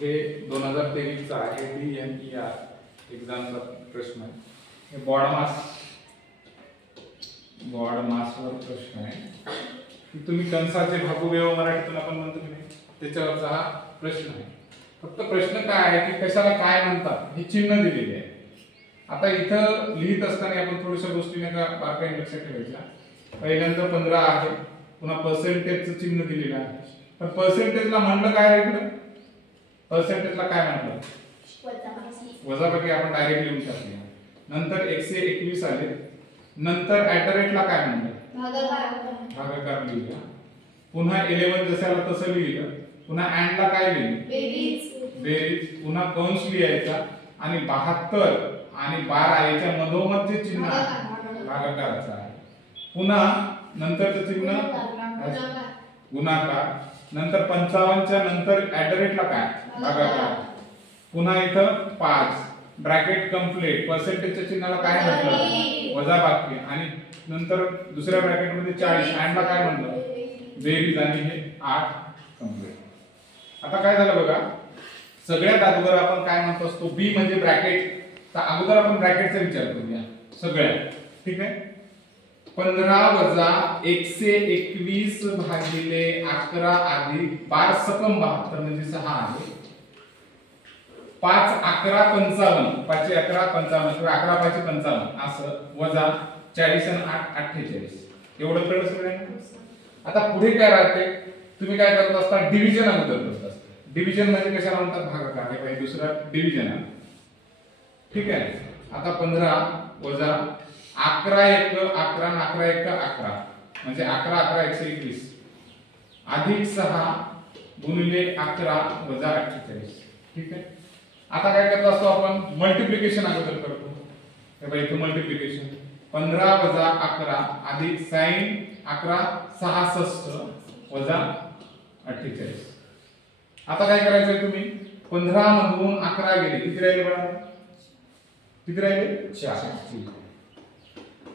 हे 2023 चा आहे DNER एक्झामचा प्रश्न आहे. हे बॉड मासवर प्रश्न आहे की तुम्ही कंसाचे भागुव्यव मराठीतून आपण म्हणतो की नाही त्याच्यावरचा हा प्रश्न आहे. फक्त प्रश्न काय आहे की कशाला काय म्हणतात हे चिन्ह दिलेले आहे. आता इथं लिहित असताना आपण थोड्याशा गोष्टी नाही का बारकाईने लक्षात ठेवायच्या. पहिल्यांदा 15 आहे, पुन्हा पर्सेंटेजचं चिन्ह दिलेलं आहे. पण पर्सेंटेजला म्हणलं काय इकडे, पर्सेंटेजला काय म्हणलं वजाबाकी आपण डायरेक्ट लिहून टाकूया. नंतर 121 आले. नंतर ऍटरेटला काय म्हणलं भागाकार लिहिला. पुन्हा 11 जशाला तसं लिहिलं. पुन्हा अँडला काय लिहिलं बेरीज. पुन्हा कंस लिहायचा आणि 72 आणि 12 याच्या मधोमध जे चिन्ह भागाकाराचं आहे. पुन्हा नंतरचं चिन्ह गुणाकार. नंतर 55 च्या नंतर ऍटरेटला काय भागाकार. पुन्हा इथं 5 ब्रॅकेट कंप्लीट. पर्सेंटेजच्या चिन्हाला काय म्हटलं वजाबाकी. आणि नंतर दुसऱ्या ब्रॅकेट मध्ये 40 अँडला काय म्हणलं बेरीज. आणि हे 8 कंप्लीट. आता काय झालं बघा, सगळ्यात अगोदर आपण काय म्हणतो असतो बी म्हणजे ब्रॅकेट. तर अगोदर आपण ब्रॅकेटचा विचार करूया सगळ्यात. ठीक आहे. 15 वजा 121 भागिले 11 अधिक 12 सकम 72 म्हणजे 6 आहे. 5 11 55 5 11 55 किंवा 11 5 55 असं वजा 40 आणि 8 48 एवढं कळलं सगळ्यांना. आता पुढे काय राहते, तुम्ही काय करत असता डिव्हिजन अगोदर करत असता. डिव्हिजन म्हणजे कशाला म्हणतात भागाकार. हे पाहिजे दुसरा डिव्हिजन आहे. ठीक आहे. आता 15 वजा 11 1 11 11 1 11 म्हणजे 11 11 121 अधिक 6 गुणिले 11 वजा 48. ठीक आहे. आता काय करत असतो आपण मल्टिप्लिकेशन अगोदर करतो. हे बघा इथे मल्टिप्लिकेशन 15 वजा 11 अधिक sin 11 66 वजा 48. आता काय करायचंय तुम्ही 15 मधून 11 गेले किती राहिले बघा, किती राहिले 4.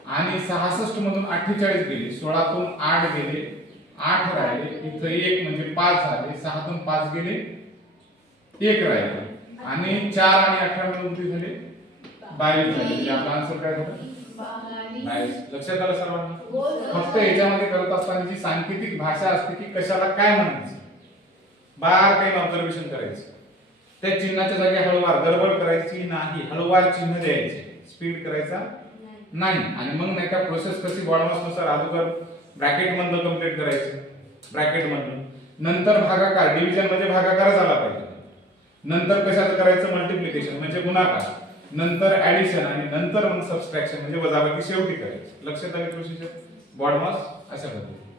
आणि 66 मधून 48 गेले, 16 तून 8 गेले 8 राहिले. इथं 1 म्हणजे 5 झाले. 6 तून 5 गेले 1 राहिले. आणि 4 आणि 18 मधून किती झाले 22 झाले. म्हणजे आपला आन्सर काय झाला 22. लक्षात आलं सर्वांना. फक्त याच्यामध्ये करत असताना जी सांकेतिक भाषा असते की कशाला काय म्हणायचं बार काही ऑब्झर्वेशन करायचं. त्या चिन्हाच्या जागी हळूवार गडबड करायची नाही. हळूवार चिन्ह द्यायचे, स्पीड करायचा नाही. आणि मग नाही का प्रोसेस कशी बॉडमासनुसार अगोदर ब्रॅकेट मधलं कंप्लीट करायचं. ब्रॅकेट मधलं नंतर भागाकार. डिव्हिजन म्हणजे भागाकार झाला पाहिजे. नंतर कशाचं करायचं मल्टिप्लिकेशन म्हणजे गुणाकार. नंतर ऍडिशन आणि नंतर मग सबट्रॅक्शन म्हणजे वजाबाकी शेवटी करायची. लक्षात आले प्रोसिजर बॉडमास अशा पद्धतीने.